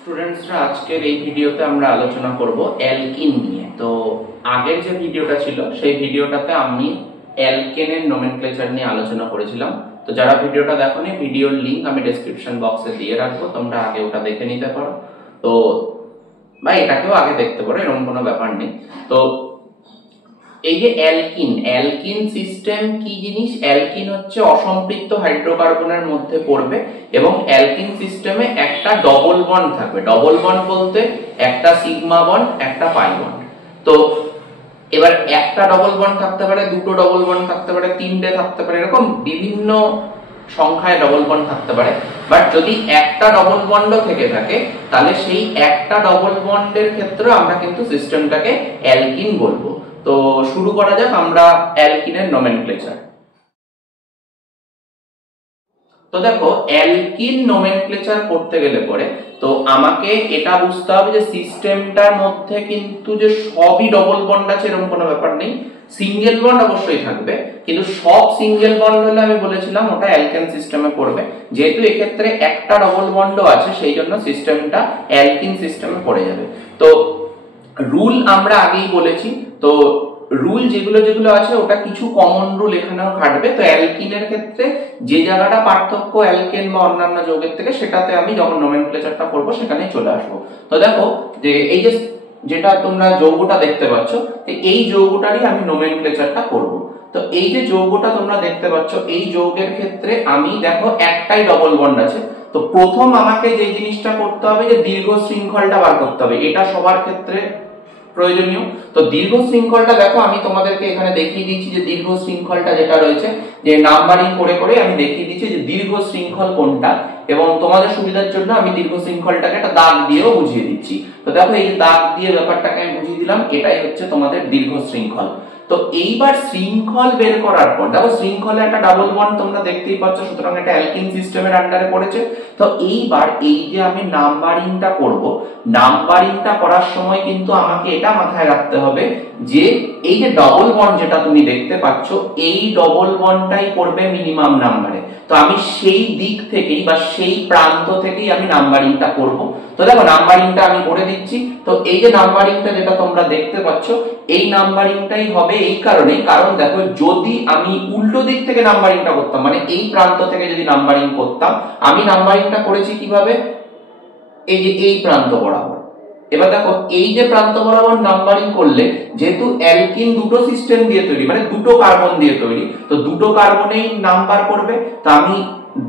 স্টুডেন্টসরা আজকের এই ভিডিওতে আমরা আলোচনা করব অ্যালকিন নিয়ে। তো আগের যে ভিডিওটা ছিল সেই ভিডিওটাতে আমি অ্যালকেনের নোমেনক্লেচার নিয়ে আলোচনা করেছিলাম। তো যারা ভিডিওটা দেখোনি, ভিডিওর লিংক আমি ডেসক্রিপশন বক্সে দিয়ে রাখবো, তোমরা আগে ওটা দেখে নিতে পারো। তো বা এটাকেও আগে দেখতে পারো, এরকম কোনো ব্যাপার নেই। তো এই যে অ্যালকিন সিস্টেম কি জিনিস? অ্যালকিন হচ্ছে অসম্পৃক্ত হাইড্রোকার্বনের মধ্যে পড়বে এবং অ্যালকিন সিস্টেমে একটা ডবল বন্ড থাকবে। ডবল বন্ড বলতে একটা সিগমা বন্ড, একটা পাই বন্ড। তো এবার একটা ডবল বন্ড থাকতে পারে, দুটো ডবল বন্ড থাকতে পারে, তিনটে থাকতে পারে, এরকম বিভিন্ন সংখ্যায় ডবল বন্ড থাকতে পারে। বাট যদি একটা ডবল বন্ডও থেকে থাকে তাহলে সেই একটা ডবল বন্ডের ক্ষেত্রে আমরা কিন্তু সিস্টেমটাকে অ্যালকিন বলবো। তো শুরু করা যাক আমরা অ্যালকিনের নোমেনক্লেচার। তো দেখো, অ্যালকিন নোমেনক্লেচার করতে গেলে পরে তো আমাকে এটা বুঝতে হবে যে সিস্টেমটার মধ্যে কিন্তু যে সবই ডবল বন্ড আছে এরকম কোনো ব্যাপার নেই। সিঙ্গেল বন্ড অবশ্যই থাকবে, কিন্তু সব সিঙ্গেল বন্ড হলে আমি বলেছিলাম ওটা অ্যালকেন সিস্টেমে পড়বে। যেহেতু এক্ষেত্রে একটা ডবল বন্ডও আছে সেই জন্য সিস্টেমটা অ্যালকিন সিস্টেমে পড়ে যাবে। তো রুল আমরা আগেই বলেছি, তো রুল যেগুলো আছে ওটা কিছু কমন রুল এখানেও খাটবে। তো অ্যালকিনের ক্ষেত্রে যে জায়গাটা পার্থক্য অ্যালকেন বা অন্যান্য যৌগের থেকে, সেটাতে আমি যখন নোমেনক্লেচারটা করব সেখানেই চলে আসবো। তো দেখো যে এই যে যেটা তোমরা যৌগটা দেখতে পাচ্ছ, এই যৌগটারই আমি নোমেনক্লেচারটা করব। তো এই যে যৌগটা তোমরা দেখতে পাচ্ছ, এই যৌগের ক্ষেত্রে আমি দেখো একটাই ডবল বন্ড আছে। তো প্রথম আমাকে যে জিনিসটা করতে হবে যে দীর্ঘ শৃঙ্খলটা বার করতে হবে, এটা সবার ক্ষেত্রে প্রয়োজনীয়। তো দীর্ঘ শৃঙ্খলটা দেখো আমি তোমাদেরকে এখানে দেখিয়ে দিচ্ছি যে দীর্ঘ শৃঙ্খলটা যেটা রয়েছে, যে নাম্বারিং করে করে আমি দেখিয়ে দিচ্ছি যে দীর্ঘ শৃঙ্খল কোনটা, এবং তোমাদের সুবিধার জন্য আমি দীর্ঘ শৃঙ্খলটাকে একটা দাগ দিয়েও বুঝিয়ে দিচ্ছি। তো দেখো এই যে দাগ দিয়ে ব্যাপারটাকে আমি বুঝিয়ে দিলাম, এটাই হচ্ছে তোমাদের দীর্ঘ শৃঙ্খল। তো এইবার শৃঙ্খল বের করার পর দেখো শৃঙ্খলে একটা ডাবল বন্ড তোমরা দেখতেই পাচ্ছ, সুতরাং এটা অ্যালকিন সিস্টেমের আন্ডারে পড়েছে। তো এইবার এই যে আমি নাম্বারিংটা করব, নাম্বারিংটা করার সময় কিন্তু আমাকে এটা মাথায় রাখতে হবে যে এই যে ডবল বন্ড যেটা তুমি দেখতে পাচ্ছ, এই ডবল বন্ডটাই পড়বে মিনিমাম নাম্বারে। তো আমি সেই দিক থেকেই বা সেই প্রান্ত থেকেই আমি নাম্বারিংটা করব। তো দেখো নাম্বারিংটা আমি করে দিচ্ছি। তো এই যে নাম্বারিংটা যেটা তোমরা দেখতে পাচ্ছ, এই নাম্বারিংটাই হবে এই কারণে, কারণ দেখো যদি আমি উল্টো দিক থেকে নাম্বারিংটা করতাম, মানে এই প্রান্ত থেকে যদি নাম্বারিং করতাম, আমি নাম্বারিংটা করেছি কিভাবে, এই যে এই প্রান্ত বরাবর। এবার দেখো এই যে প্রান্ত বরাবর নাম্বারিং করলে, যেহেতু অ্যালকিন দুটো সিস্টেম দিয়ে তৈরি, মানে দুটো কার্বন দিয়ে তৈরি, তো দুটো কার্বনেই নাম্বার করবে। তো আমি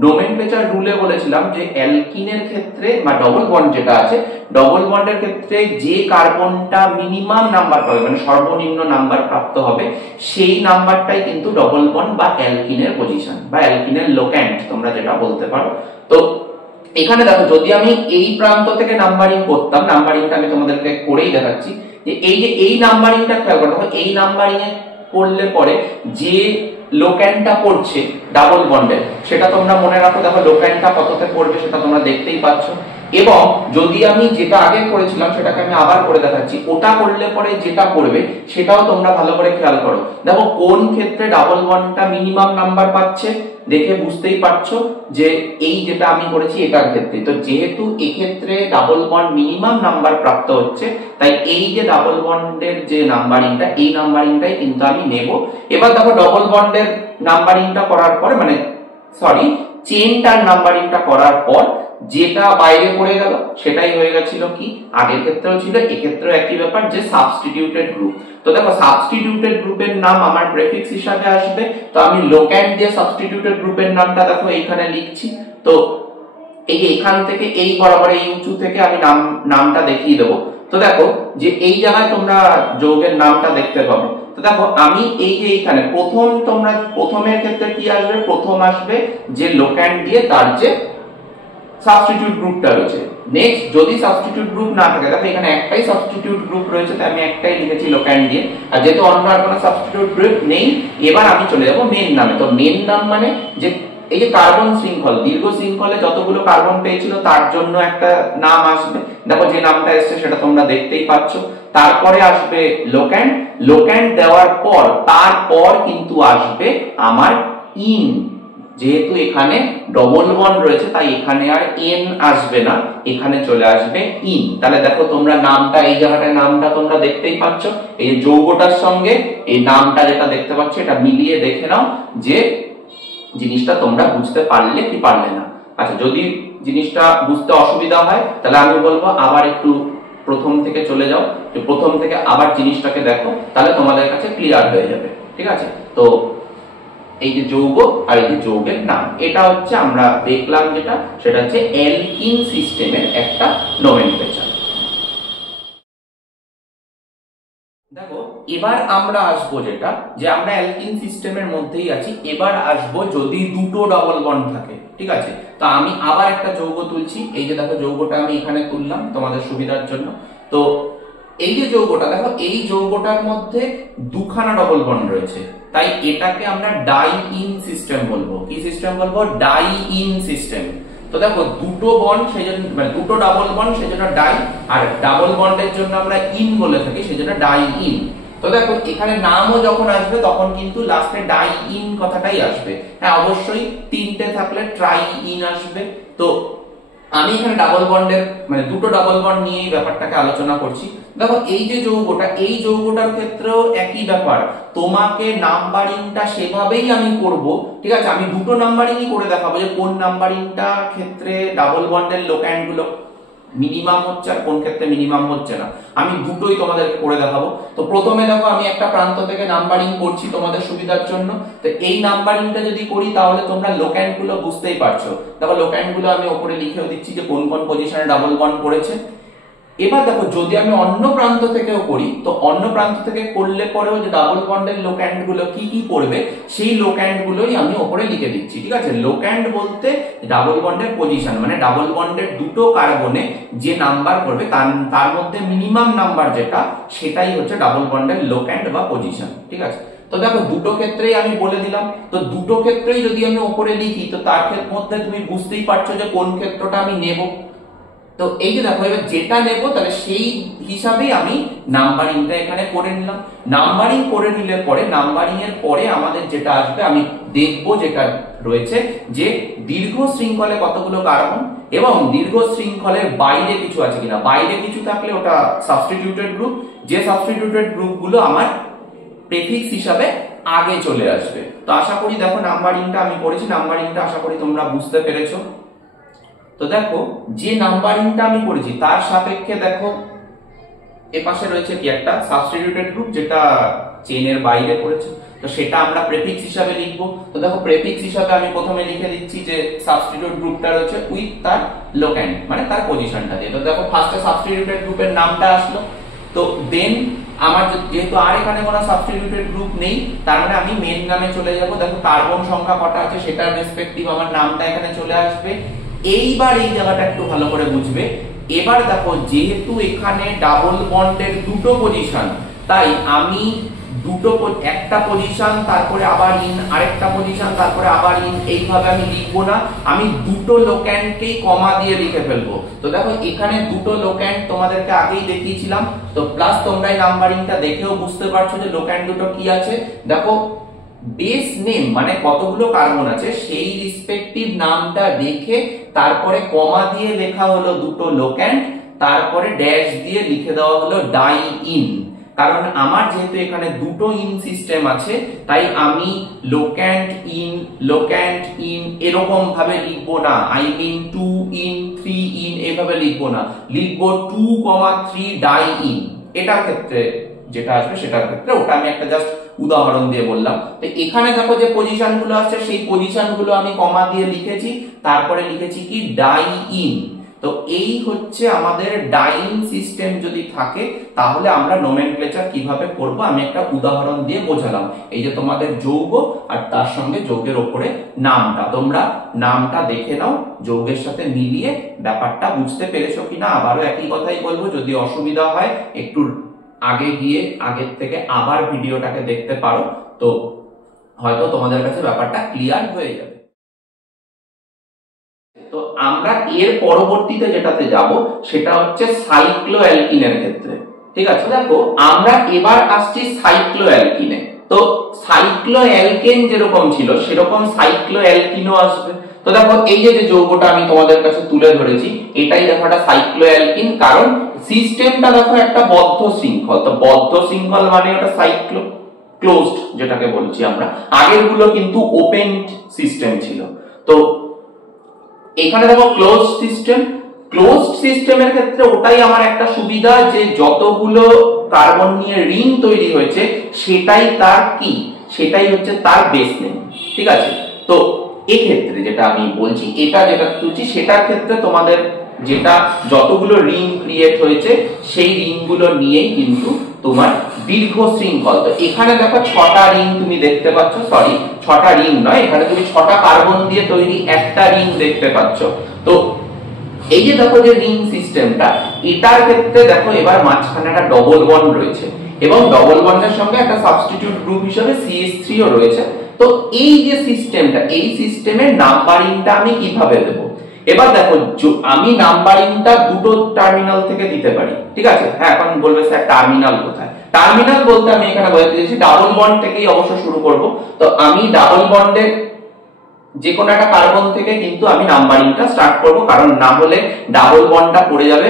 নোমেনক্লেচার রুলে বলেছিলাম যে অ্যালকিনের ক্ষেত্রে বা ডবল বন্ড যেটা আছে, ডবল বন্ডের ক্ষেত্রে যে কার্বনটা মিনিমাম নাম্বার পাবে, মানে সর্বনিম্ন নাম্বার প্রাপ্ত হবে, সেই নাম্বারটাই কিন্তু ডবল বন্ড বা অ্যালকিনের পজিশন বা অ্যালকিনের লোক্যান্ট তোমরা যেটা বলতে পারো। তো এখানে দেখো যদি আমি এই প্রান্ত থেকে নাম্বারিং করতাম, নাম্বারিংটা আমি তোমাদেরকে করেই দেখাচ্ছি, যে এই নাম্বারিংটা খেয়াল করো। এই নাম্বারিং এ করলে পরে যে লোক্যান্টটা পড়ছে ডাবল বন্ডের, সেটা তোমরা মনে রাখো। দেখো লোক্যান্টটা কততে পড়বে সেটা তোমরা দেখতেই পাচ্ছ। এবং যদি আমি যেটা আগে করেছিলাম সেটাকে আমি আবার করে দেখাচ্ছি, ওটা করলে পরে যেটা পড়বে সেটাও তোমরা ভালো করে খেয়াল করো। দেখো কোন ক্ষেত্রে ডাবল বন্ডটা মিনিমাম নাম্বার পাচ্ছে, দেখে বুঝতেই পারছো যে এই যেটা আমি করেছি এটার ক্ষেত্রে। তো যেহেতু এক্ষেত্রে ডাবল বন্ড মিনিমাম নাম্বার প্রাপ্ত হচ্ছে, তাই এই যে ডাবল বন্ডের যে নাম্বারিংটা, এই নাম্বারিংটাই কিন্তু আমি নেব। এবার দেখো ডবল বন্ডের নাম্বারিংটা করার পর, মানে সরি চেনটার নাম্বারিংটা করার পর যেটা বাইরে পড়ে গেল সেটাই হয়ে গেছিল কি, আগের ক্ষেত্রেও ছিল এক্ষেত্রেও একই ব্যাপার, যে সাবস্টিটিউটেড গ্রুপ। তো দেখো সাবস্টিটিউটেড গ্রুপের নাম আমার প্রেফিক্স হিসাবে আসবে। তো আমি লোক্যান্ট দিয়ে সাবস্টিটিউটেড গ্রুপের নামটা দেখো এইখানে লিখছি। তো এই যে এখান থেকে এই বরাবর এই উঁচু থেকে আমি নামটা দেখিয়ে দেবো। তো দেখো যে এই জায়গায় তোমরা যৌগের নামটা দেখতে পাবে। তো দেখো আমি এই যে এইখানে তোমরা প্রথমের ক্ষেত্রে কি আসবে, প্রথম আসবে যে লোক্যান্ট দিয়ে তার যে সাবস্টিটিউট গ্রুপটা রয়েছে। নেক্সট যদি সাবস্টিটিউট গ্রুপ না থাকে, দেখো এখানে একটাই সাবস্টিটিউট গ্রুপ রয়েছে, তাই আমি একটাই লিখেছি লোক্যান্ট দিয়ে। আর যেহেতু অন্য আর কোনো সাবস্টিটিউট গ্রুপ নেই, এবার আমি চলে যাব মেন নামে। তো মেন নাম মানে যে এই যে কার্বন শৃঙ্খল, দীর্ঘ শৃঙ্খলে যতগুলো কার্বন পেয়েছিল তার জন্য একটা নাম আসবে। দেখো যে নামটা এসছে সেটা তোমরা দেখতেই পাচ্ছ। তারপরে আসবে লোক্যান্ট, লোক্যান্ট দেওয়ার পর তারপর কিন্তু আসবে আমার ইন, যেহেতু এখানে ডবল বন্ড রয়েছে তাই এখানে আর এন আসবে না, এখানে চলে আসবে ইন। তাহলে দেখো তোমরা নামটা এই জায়গাটায় নামটা তোমরা দেখতেই পাচ্ছ, এই যৌগটার সঙ্গে এই নামটা যেটা দেখতে পাচ্ছ এটা মিলিয়ে দেখে নাও যে জিনিসটা তোমরা বুঝতে পারলে কি পারলে না। আচ্ছা, যদি জিনিসটা বুঝতে অসুবিধা হয় তাহলে আমি বলবো আবার একটু প্রথম থেকে চলে যাও, যে প্রথম থেকে আবার জিনিসটাকে দেখো, তাহলে তোমাদের কাছে ক্লিয়ার হয়ে যাবে। ঠিক আছে, তো এই যে যৌগ আর এই যে যৌগের নাম, এটা হচ্ছে আমরা দেখলাম যেটা, সেটা হচ্ছে অ্যালকিন সিস্টেমের একটা নোমেনক্লেচার। দেখো এবার আমরা আসবো যেটা, যে আমরা অ্যালকিন সিস্টেমের মধ্যেই আছি, এবার আসবো যদি দুটো ডবল বন্ড থাকে। ঠিক আছে, তো আমি আবার একটা যৌগ তুলছি, এই যে দেখো যৌগটা আমি এখানে তুললাম তোমাদের সুবিধার জন্য। তো এই যে যৌগটা দেখো, এই যৌগটার মধ্যে দুখানা ডবল বন্ড রয়েছে, তাই এটাকে আমরা ডাই ইন সিস্টেম বলবো। কি সিস্টেম বলবো? Die in system. তো দেখো দুটো বন্ড সেই জন্য, মানে দুটো ডাবল বন্ড সেই জন্য ডাই, আর ডাবল বন্ডের জন্য আমরা ইন বলে থাকি সেই জন্য ডাই ইন। তো দেখো এখানে নামও যখন আসবে তখন কিন্তু লাস্টে ডাই ইন কথাটাই আসবে। হ্যাঁ অবশ্যই তিনটে থাকলে ট্রাই ইন আসবে। তো আমি এখানে ডাবল বন্ডের মানে দুটো ডাবল বন্ড নিয়ে এই ব্যাপারটাকে আলোচনা করছি। দেখো এই যে যৌগটা, এই যৌগটার ক্ষেত্রেও একই ব্যাপার, তোমাকে নাম্বারিংটা সেভাবেই আমি করব। ঠিক আছে, আমি দুটো নাম্বারিংই করে দেখাবো যে কোন নাম্বারিংটা ক্ষেত্রে ডাবল বন্ডের লোক্যান্ড গুলো মিনিমাম হচ্ছে আর কোন ক্ষেত্রে মিনিমাম হচ্ছে না, আমি দুটোই তোমাদেরকে করে দেখাবো। তো প্রথমে দেখো আমি একটা প্রান্ত থেকে নাম্বারিং করছি তোমাদের সুবিধার জন্য। তো এই নাম্বারিংটা যদি করি তাহলে তোমরা লোক্যান্ড গুলো বুঝতেই পারছো। দেখো লোক্যান্ড গুলো আমি উপরে লিখেও দিচ্ছি যে কোন কোন পজিশনে ডাবল বন্ড করেছে। এবার দেখো যদি আমি অন্য প্রান্ত থেকেও করি, তো অন্য প্রান্ত থেকে করলে পরেও যে ডাবল বন্ডের লোক্যান্ড গুলো কি কি পড়বে সেই লোক্যান্ড গুলোই আমি উপরে লিখে দিচ্ছি। ঠিক আছে, লোক্যান্ড বলতে ডাবল বন্ডের পজিশন, মানে ডাবল বন্ডের দুটো কার্বনে যে নাম্বার করবে তার মধ্যে মিনিমাম নাম্বার যেটা, সেটাই হচ্ছে ডাবল বন্ডের লোক্যান্ড বা পজিশন। ঠিক আছে, তো দেখো দুটো ক্ষেত্রেই আমি বলে দিলাম। তো দুটো ক্ষেত্রেই যদি আমি উপরে লিখি তো তার মধ্যে তুমি বুঝতেই পারছো যে কোন ক্ষেত্রটা আমি নেব। তো এই যে দেখো এবার যেটা নেব তাহলে সেই হিসাবেই আমি নাম্বারিংটা এখানে করে নিলাম। নাম্বারিং করে নিলে পরে নাম্বারিং এর পরে আমাদের যেটা আসবে আমি দেখব যেটা রয়েছে যে দীর্ঘ শৃঙ্খলে কতগুলো কার্বন এবং দীর্ঘ শৃঙ্খলের বাইরে কিছু আছে কিনা। বাইরে কিছু থাকলে ওটা সাবস্টিটিউটেড গ্রুপ, যে সাবস্টিটিউটেড গ্রুপগুলো আমার প্রেফিক্স হিসাবে আগে চলে আসবে। তো আশা করি দেখো নাম্বারিংটা আমি করেছি, নাম্বারিংটা আশা করি তোমরা বুঝতে পেরেছো। তো দেখো যে নাম্বারিংটা আমি করেছি তার সাপেক্ষে দেখো এপাশে রয়েছে কি একটা সাবস্টিটিউটেড গ্রুপ যেটা চেইনের বাইরে পড়েছে, তো সেটা আমরা প্রেফিক্স হিসাবে লিখবো। তো দেখো প্রেফিক্স হিসাবে আমি প্রথমে লিখে দিচ্ছি যে সাবস্টিটিউট গ্রুপটা রয়েছে উইথ তার লোক্যান্ড, মানে তার পজিশনটা দিয়ে। তো দেখো ফার্স্টে সাবস্টিটিউটেড গ্রুপের নামটা আসলো। তো দেন আমার যেহেতু আর এখানে কোনো সাবস্টিটিউটেড গ্রুপ নেই, তার মানে আমি মেন নামে চলে যাব। দেখো কার্বন সংখ্যা কটা আছে সেটার রেসপেক্টিভ আমার নামটা এখানে চলে আসবে। এইবার এই জায়গাটা একটু ভালো করে বুঝবে। এবার দেখো যেহেতু এখানে ডাবল বন্ডের দুটো পজিশন, তাই আমি দুটো একটা পজিশন তারপরে আবার ইন, আরেকটা পজিশন তারপরে আবার ইন, এইভাবে আমি লিখবো না, আমি দুটো লোক্যান্ডকেই কমা দিয়ে লিখে ফেলবো। তো দেখো এখানে দুটো লোক্যান্ড তোমাদেরকে আগেই দেখিয়েছিলাম, তো প্লাস তোমরা এই নাম্বারিংটা দেখেও বুঝতে পারছো যে লোক্যান্ড দুটো কি আছে। দেখো বেস নেম মানে কতগুলো কার্বন আছে সেই রিসপেক্টিভ নামটা রেখে তারপরে কমা দিয়ে লেখা হলো দুটো লোক্যান্ড, তারপরে ড্যাশ দিয়ে লিখে দেওয়া হলো ডাই ইন। কারণ আমার যেহেতু এখানে দুটো ইন সিস্টেম আছে তাই আমি লোক্যান্ড ইন এরকম ভাবে লিখবো না, আই মিন 2 ইন 3 ইন এভাবে লিখবো না, লিখবো 2,3 ডাই ইন। এটার ক্ষেত্রে যেটা আসবে সেটার ক্ষেত্রে ওটা আমি একটা জাস্ট উদাহরণ দিয়ে বললাম। তো এখানে দেখো যে পজিশন গুলো আছে সেই পজিশন গুলো আমি কমা দিয়ে লিখেছি, তারপরে লিখেছি কি ডাই ইন। তো এই হচ্ছে আমাদের ডাইন সিস্টেম যদি থাকে তাহলে আমরা নোমেনক্লেচার কিভাবে করব আমি একটা উদাহরণ দিয়ে বোঝালাম। এই যে তোমাদের যৌগ আর তার সঙ্গে যৌগের উপরে নামটা, তোমরা নামটা দেখে নাও, যৌগের সাথে মিলিয়ে ব্যাপারটা বুঝতে পেরেছো কিনা। আবারও একই কথাই বলবো, যদি অসুবিধা হয় একটু আগে গিয়ে আগের থেকে আবার ভিডিওটাকে দেখতে পারো, তো হয়তো তোমাদের কাছে ব্যাপারটা ক্লিয়ার হয়ে যাবে। তো আমরা এর পরবর্তীতে যেটাতে যাব সেটা হচ্ছে সাইক্লোঅ্যালকিনের ক্ষেত্রে। ঠিক আছে, দেখো আমরা এবার আসছি সাইক্লোঅ্যালকিনে। তো সাইক্লোঅ্যালকেন যেরকম ছিল সেরকম সাইক্লোঅ্যালকিনও আসবে। তো দেখো এই যে যৌগটা আমি তোমাদের কাছে তুলে ধরেছি, এটাই দেখো একটা সাইক্লোঅ্যালকিন, কারণ সিস্টেমটা দেখো একটা বদ্ধ শৃঙ্খল। তো বদ্ধ শৃঙ্খল মানে ওটা সাইক্লো ক্লোজড যেটাকে বলছি আমরা, আগের গুলো কিন্তু ওপেন সিস্টেম ছিল। তো এখানে দেখো ক্লোজ সিস্টেম, ক্লোজড সিস্টেমের ক্ষেত্রে ওটাই আমার একটা সুবিধা যে যতগুলো কার্বন নিয়ে রিং তৈরি হয়েছে সেটাই তার কি, সেটাই হচ্ছে তার বেস নেম, ঠিক আছে। তো এক্ষেত্রে যেটা আমি বলছি, এটা যেটা তুলছি সেটার ক্ষেত্রে তোমাদের যেটা যতগুলো রিং ক্রিয়েট হয়েছে সেই রিং গুলো নিয়েই কিন্তু তোমার দীর্ঘ শৃঙ্খল। তো এখানে দেখো 6টা রিং তুমি দেখতে পাচ্ছ, সরি 6টা রিং নয়, এখানে তুমি 6টা কার্বন দিয়ে তৈরি একটা রিং দেখতে পাচ্ছ। তো এই যে দেখো যে রিং সিস্টেমটা, এটার ক্ষেত্রে দেখো এবার মাঝখানে একটা ডবল বন্ড রয়েছে এবং ডবল বন্ডের সঙ্গে একটা সাবস্টিটিউট গ্রুপ হিসেবে CH3 ও রয়েছে। তো এই যে সিস্টেমটা, এই সিস্টেমের নাম্বারিংটা আমি কিভাবে দেব? এবার দেখো আমি নাম্বারিংটা দুটো টার্মিনাল থেকে দিতে পারি, ঠিক আছে। হ্যাঁ, এখন বলবে স্যার টার্মিনাল কোথায়? টার্মিনাল বলতে আমি এখানে বোঝাতে চাইছি ডাবল বন্ড থেকেই অবশ্য শুরু করব। তো আমি ডাবল বন্ডের যে কোনো একটা কার্বন থেকে কিন্তু আমি নাম্বারিংটা স্টার্ট করব, কারণ না হলে ডাবল বন্ডটা পড়ে যাবে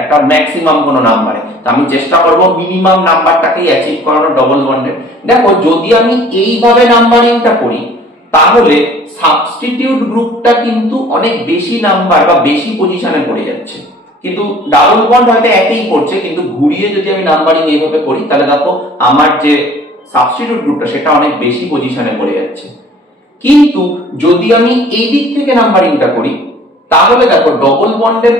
একটা ম্যাক্সিমাম কোনো নাম্বারে। তো আমি চেষ্টা করব মিনিমাম নাম্বারটাকেই অ্যাচিভ করানোর ডবল বন্ডের। দেখো যদি আমি এইভাবে নাম্বারিংটা করি তাহলে সাবস্টিটিউট গ্রুপটা কিন্তু অনেক বেশি নাম্বার বা বেশি পজিশনে পড়ে যাচ্ছে, কিন্তু ডাবল বন্ড হয়তো একই করছে, কিন্তু ঘুরিয়ে যদি আমি নাম্বারিং এইভাবে করি তাহলে দেখো আমার যে সাবস্টিটিউট গ্রুপটা সেটা অনেক বেশি পজিশনে পড়ে যাচ্ছে। কিন্তু যদি আমি এই দিক থেকে নাম্বারিংটা করি তাহলে দেখো ডবল বন্ডের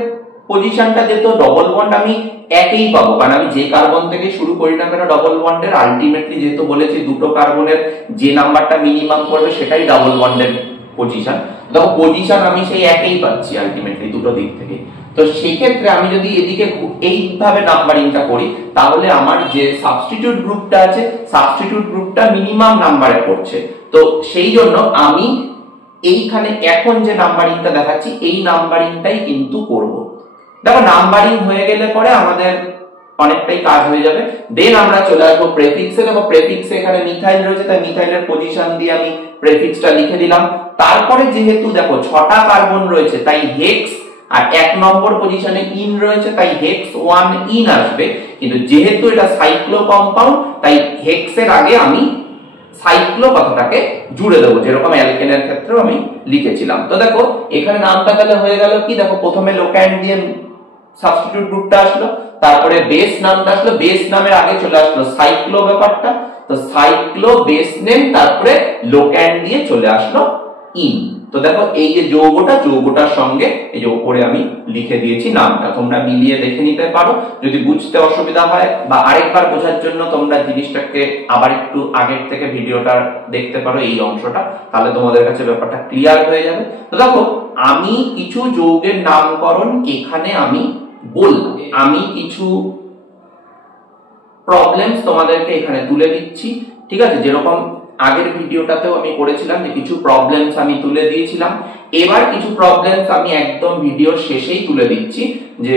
পজিশনটা যেত, ডবল বন্ড আমি একই পাবো, কারণ আমি যে কার্বন থেকে শুরু করি না কেন ডবল বন্ডের আলটিমেটলি যেহেতু বলেছি দুটো কার্বনের যে নাম্বারটা মিনিমাম করবে সেটাই ডাবল বন্ডের পজিশন। দেখো পজিশন আমি সেই একই পাচ্ছি আলটিমেটলি দুটো দিক থেকে। তো সেই ক্ষেত্রে আমি যদি এদিকে এইভাবে নাম্বারিংটা করি তাহলে আমার যে সাবস্টিটিউট গ্রুপটা আছে সাবস্টিটিউট গ্রুপটা মিনিমাম নাম্বারে পড়ছে। তো সেই জন্য আমি এইখানে এখন যে নাম্বারিংটা দেখাচ্ছি এই নাম্বারিংটাই কিন্তু করব। দেখো নাম্বারিং হয়ে গেলে পরে আমাদের অনেকটাই কাজ হয়ে যাবে। দেন আমরা চলে আসবো প্রেফিক্সে। দেখো প্রেফিক্সে এখানে মিথাইল রয়েছে, তাই মিথাইলের পজিশন দিয়ে আমি প্রেফিক্সটা লিখে দিলাম। তারপরে যেহেতু দেখো 6টা কার্বন রয়েছে তাই হেক্স, আর 1 নম্বর পজিশনে ইন রয়েছে তাই হেক্স 1 ইন আসবে, কিন্তু যেহেতু এটা সাইক্লো কম্পাউন্ড তাই হেক্সের আগে আমি সাইক্লো কথাটাকে জুড়ে দেবো, যেরকম অ্যালকেনের ক্ষেত্রেও আমি লিখেছিলাম। তো দেখো এখানে নামটা তাহলে হয়ে গেল কি, দেখো প্রথমে লোক্যান্ড দিয়ে সাবস্টিটিউট গ্রুপটা আসলো, তারপরে বেস নামটা আসলো, বেস নামের আগে চলে আসলো সাইক্লো ব্যাপারটা, তো সাইক্লো বেস নেম, তারপরে লোক্যান্ড দিয়ে চলে আসলো ইন। তো দেখো এই যে যৌগটার সঙ্গে এই যে উপরে আমি লিখে দিয়েছি নামটা, তোমরা মিলিয়ে দেখে নিতে পারো। যদি বুঝতে অসুবিধা হয় বা আরেকবার বোঝার জন্য তোমরা জিনিসটাকে আবার একটু আগের থেকে ভিডিওটা দেখতে পারো এই অংশটা, তাহলে তোমাদের কাছে ব্যাপারটা ক্লিয়ার হয়ে যাবে। তো দেখো আমি কিছু যৌগের নামকরণ এখানে আমি বললাম, আমি কিছু প্রবলেমস তোমাদেরকে এখানে তুলে দিচ্ছি, ঠিক আছে। যেরকম আগের ভিডিওটাতেও আমি করেছিলাম যে কিছু প্রবলেমস আমি তুলে দিয়েছিলাম, এবার কিছু প্রবলেমস আমি একদম ভিডিও শেষেই তুলে দিচ্ছি যে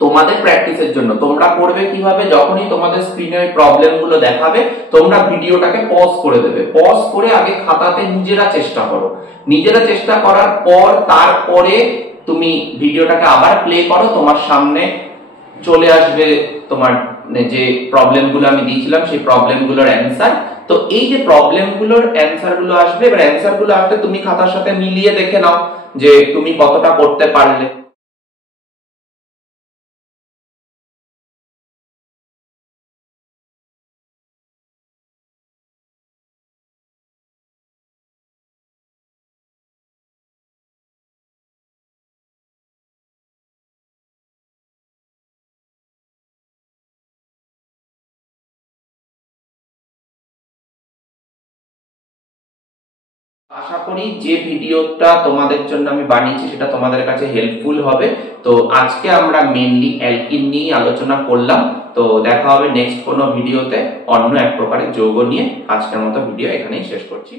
তোমাদের প্র্যাকটিসের জন্য। তোমরা করবে কিভাবে, যখনই তোমাদের স্ক্রিনে ওই প্রবলেমগুলো দেখাবে তোমরা ভিডিওটাকে পজ করে দেবে, পজ করে আগে খাতাতে নিজেরা চেষ্টা করো, নিজেরা চেষ্টা করার পর তারপরে তুমি ভিডিওটাকে আবার প্লে করো, তোমার সামনে চলে আসবে তোমার যে প্রবলেমগুলো আমি দিয়েছিলাম সেই প্রবলেমগুলোর অ্যান্সার। তো এই যে প্রবলেমগুলোর অ্যান্সারগুলো আসবে, এবার অ্যান্সারগুলো আসলে তুমি খাতার সাথে মিলিয়ে দেখে নাও যে তুমি কতটা করতে পারলে। আশা করি যে ভিডিওটা তোমাদের জন্য আমি বানিয়েছি সেটা তোমাদের কাছে হেল্পফুল হবে। তো আজকে আমরা মেইনলি অ্যালকিন নিয়ে আলোচনা করলাম। তো দেখা হবে নেক্সট কোনো ভিডিওতে অন্য এক প্রকারের যৌগ নিয়ে। আজকের মতো ভিডিও এখানেই শেষ করছি।